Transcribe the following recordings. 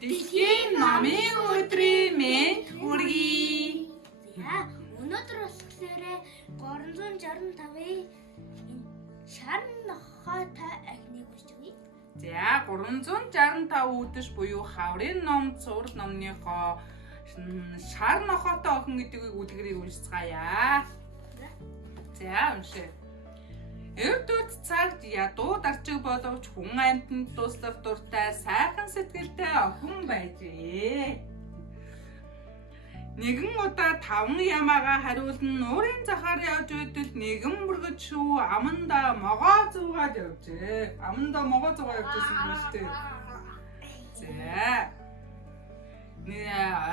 Дэлхийн номын өдрийн мэнд хүргэе. За өнөөдөр болохоор 365-ийн шар нохоотой ахныг уншиж өгье. За 365 үдэш буюу хаврын ном цуврал номныхоо шар нохоотой охин гэдэг үлгэрийг уншицгаая. За уншъя. Эрдүт цагт ядуу дарчиг боловч хүн амьтанд туслах дуртай сайхан сэтгэлтэй охин байжээ. Нэгэн удаа 5 ямаага хариулан нуурын захаар явж байтал нэгэн мөргөж шүү аманда могоо зуугаад явжээ. Аманда могоо зуугаад явжсэн юм шүү дээ. За.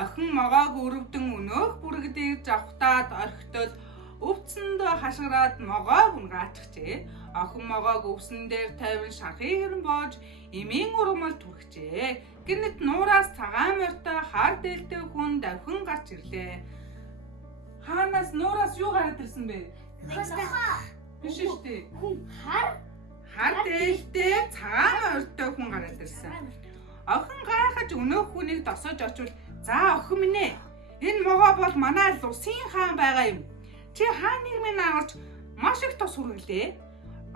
Охин могоог өрөвдөн өнөөх бүргэдийг завхтаад орхитол өвцөндөө хашгираад могоог унгаачихжээ. Охин могоог өвсөн дээр тавин шархыг хэрэн боож эмийн ургамал түрхжээ. Гэнэт нуураас цагаан морьтой хар дээлтэй хүн давхин гарч ирлээ. Хаанаас нуураас юу гараад ирсэн бэ? Биш шүү дээ. Хар дээлтэй цагаан морьтой хүн гараад ирсэн. Охин гайхаж өнөөх хүнийг досож очвол "За охин минь ээ, энэ могоо бол манай Лусын хаан байгаа юм. Чи хааныг минь аварч маш их тос хүргэлээ.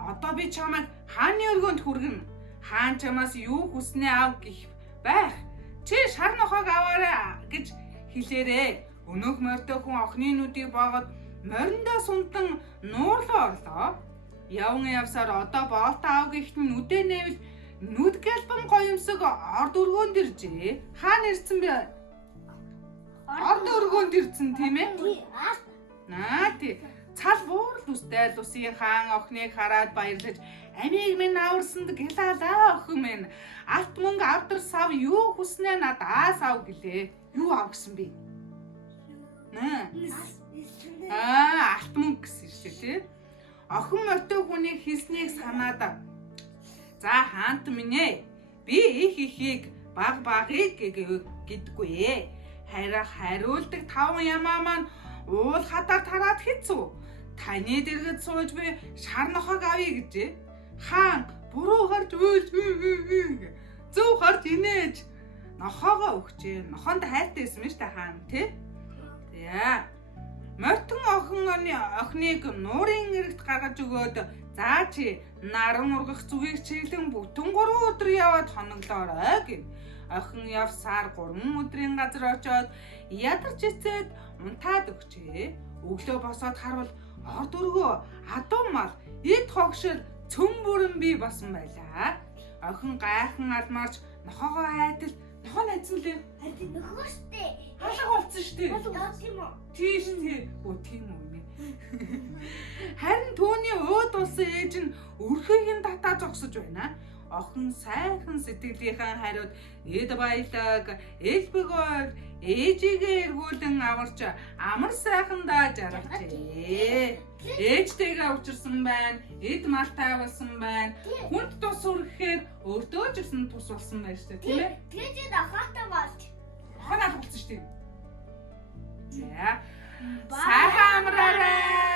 Одоо би чамайг хааны өргөнд хүргэнэ. Хаан чамаас юу хүснээ ав гэх байх. Чи шар нохоог аваарай гэж хэлээрээ. Өнөөх морьтой хүн охины нүдийг боогод мориндоо сундан нуурлаа орлоо. Явн явсаар одоо боолтоо ав гэхэд нүдээ нэвэл нүд гэлбэн гоёмсог орд өргөөнд иржээ. Хаана ирсэн бэ? Орд өргөөнд ирсэн тийм ээ? Тий. Цал буурал үстэй Лусын хаан охиныг хараад баярлаж "Амийг минь аварсанд гялалаа охин минь. Алт мөнгө авдар сав юу хүснээ надаас ав" гэлээ. Юу ав гэсэн бэ? Алт мөнгө гэсэн шүү дээ. Охин морьтой хүнийг хэлснийг санаад "За хаант минь ээ. Би их ихийг багыг гэдэггүй ээ. Хариулдаг 5 ямаа маань уул хатаар тараад хэцүү. Таны дэргэд сууж би шар нохоог авъя гэжээ. Хаан буруу гарч зөв гарч инээж нохоогоо өгчээ. Нохоонд хайртай байсан юм шүү дээ хаан тий. За. Мортон охиныг нуурын эрэгт гаргаж өгөөд "За чи наран ургах зүгийг чиглэн бүтэн 3 өдөр яваад хоноглоорой" гэв. Охин явсаар 3 өдрийн газар очоод ядарч ицээд унтаад өгчээ. Өглөө босоод харвал орд өргөө, адуу мал, эд хогшил, цөм бүрэн бий болсон байлаа. Охин гайхан алмаарч нохоогоо хайдал нохоо найзсан лээ. Харин нөхөө штэ. Халах болсон штэ. Тийм үү? Тийш тий. Тийм үү. Харин түүний өөд болсон ээж нь өрхөйг татаа зогсож байна. Охин сайхан сэтгэлийнхэн хариуд эд баялаг, элбэг ойр, ээжигээ эргүүлэн аварч амар сайхандаа жаргажээ. Ээжтэйгээ уулзсан байна, эд малтай болсон байна. Хүнд тус үргэхээр өөртөө ч гэсэн тус болсон байна шүү дээ, тийм ээ? Тэгээд ахаатай болж. Ханаа болсон шүү дээ. За. Сайхан амраарай.